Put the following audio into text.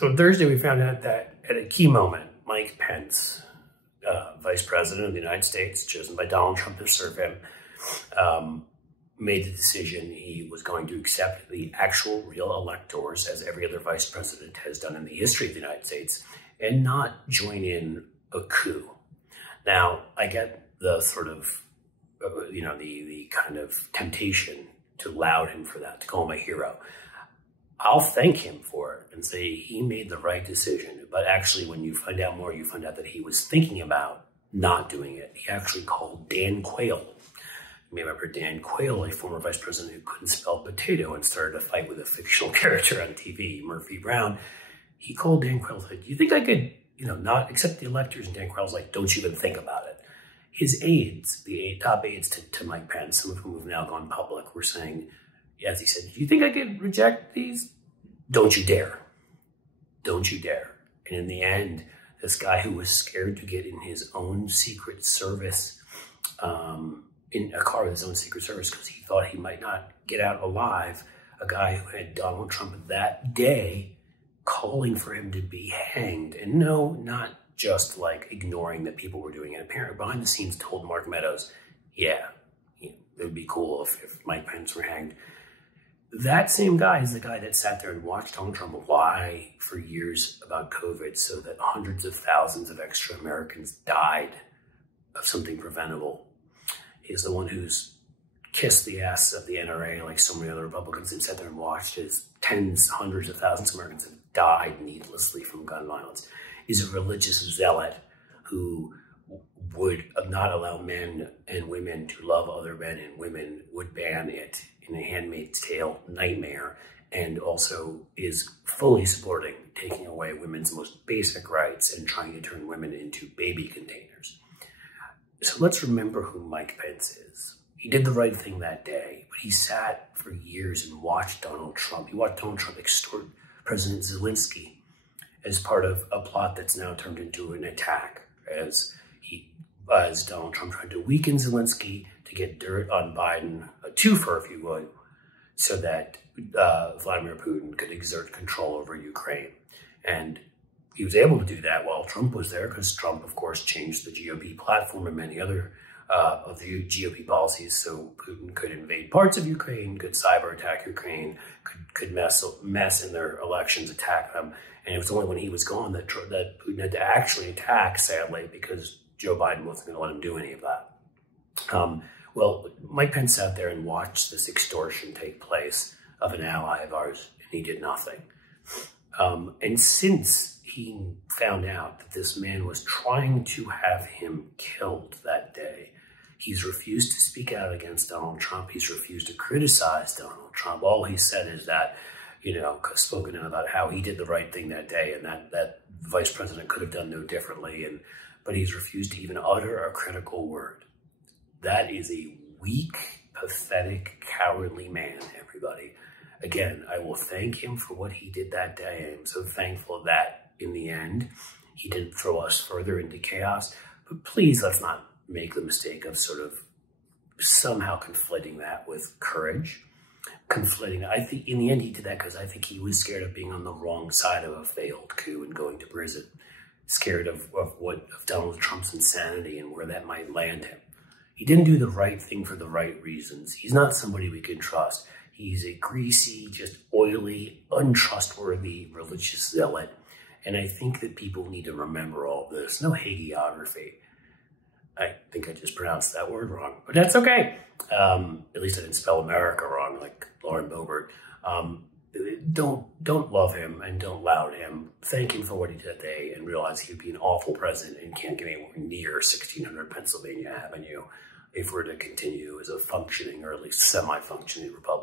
So Thursday, we found out that at a key moment, Mike Pence, Vice President of the United States, chosen by Donald Trump to serve him, made the decision he was going to accept the actual real electors, as every other vice president has done in the history of the United States, and not join in a coup. Now, I get the sort of, the kind of temptation to laud him for that, to call him a hero. I'll thank him for it and say he made the right decision. But actually, when you find out more, you find out that he was thinking about not doing it. He actually called Dan Quayle. You may remember Dan Quayle, a former vice president who couldn't spell potato and started a fight with a fictional character on TV, Murphy Brown. He called Dan Quayle and said, do you think I could, not accept the electors? And Dan Quayle's like, don't you even think about it. His aides, the top aides to Mike Pence, some of whom have now gone public, were saying, as he said, do you think I could reject these? Don't you dare. Don't you dare. And in the end, this guy who was scared to get in his own Secret Service, in a car with his own Secret Service because he thought he might not get out alive, a guy who had Donald Trump that day calling for him to be hanged. And no, not just like ignoring that people were doing it. Apparently behind the scenes told Mark Meadows, yeah, it would be cool if Mike Pence were hanged. That same guy is the guy that sat there and watched Donald Trump lie for years about COVID so that hundreds of thousands of extra Americans died of something preventable. He's the one who's kissed the ass of the NRA like so many other Republicans and sat there and watched as tens, hundreds of thousands of Americans have died needlessly from gun violence. He's a religious zealot who would not allow men and women to love other men and women, would ban it in a Handmaid's Tale nightmare, and also is fully supporting taking away women's most basic rights and trying to turn women into baby containers. So let's remember who Mike Pence is. He did the right thing that day, but he sat for years and watched Donald Trump. He watched Donald Trump extort President Zelensky as part of a plot that's now turned into an attack, as Donald Trump tried to weaken Zelensky to get dirt on Biden, a two-fer, if you would, so that Vladimir Putin could exert control over Ukraine. And he was able to do that while Trump was there, because Trump, of course, changed the GOP platform and many other of the GOP policies, so Putin could invade parts of Ukraine, could cyber attack Ukraine, could mess in their elections, attack them. And it was only when he was gone that Putin had to actually attack, sadly, because Joe Biden wasn't going to let him do any of that. Well, Mike Pence sat there and watched this extortion take place of an ally of ours, and he did nothing. And since he found out that this man was trying to have him killed that day, he's refused to speak out against Donald Trump. He's refused to criticize Donald Trump. All he said is that, spoken in about how he did the right thing that day and that the vice president could have done no differently. But he's refused to even utter a critical word. That is a weak, pathetic, cowardly man, everybody. Again, I will thank him for what he did that day. I'm so thankful that in the end, he didn't throw us further into chaos. But please, let's not make the mistake of sort of somehow conflating that with courage. I think in the end, he did that because I think he was scared of being on the wrong side of a failed coup and going to prison. Scared of Donald Trump's insanity and where that might land him. He didn't do the right thing for the right reasons. He's not somebody we can trust. He's a greasy, just oily, untrustworthy religious zealot. And I think that people need to remember all this. No hagiography. I think I just pronounced that word wrong, but that's okay. At least I didn't spell America wrong, like Lauren Boebert. Don't love him and don't laud him. Thank him for what he did that day and realize he'd be an awful president and can't get anywhere near 1600 Pennsylvania Avenue if we're to continue as a functioning, or at least semi-functioning, republic.